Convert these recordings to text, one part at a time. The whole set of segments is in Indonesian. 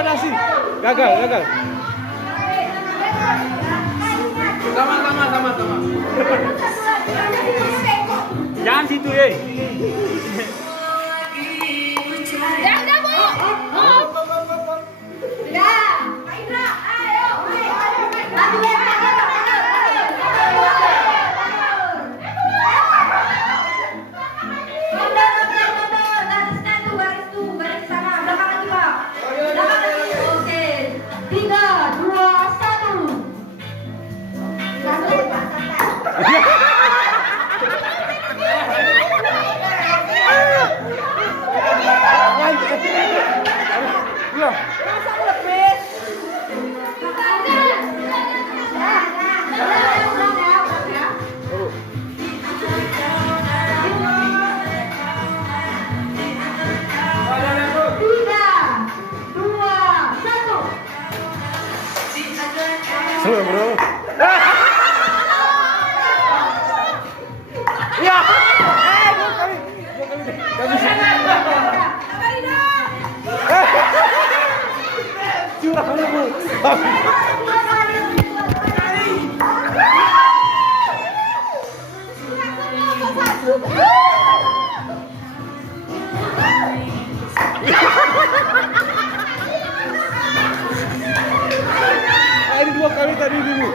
Ekspektasi. Gagal. Sama. Jangan situ, Udah, Bu. Udah. Indra, ayo. Baris sana, belakang lagi, Pak. Belakang lagi. Oke. 3, 2, 1. Satu, Pak. Belum. Masa lebih? Belum, bro. Ya. Dua kali. Gak bisa. Curang lu, Bu. Ini 2 kali tadi dulu.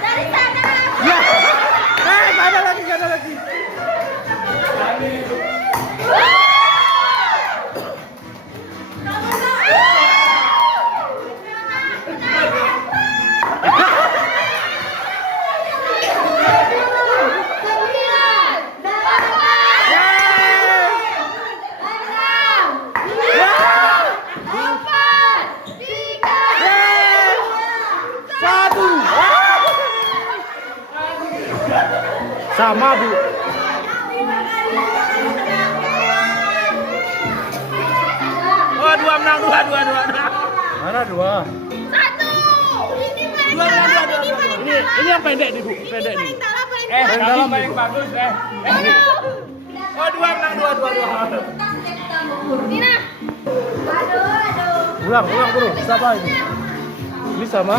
Dari sana. Ya. Gak ada lagi. Sama, Bu. Oh, 2 menang, 2. Mana 2? Satu. Ini paling dalam, ini paling dalam. Ini yang pendek nih, Bu. Pendek nih. Paling dalam. Paling bagus, Oh, 2 menang, 2. Tina. Aduh. Ulang, Bro. Sama ini. Ini sama.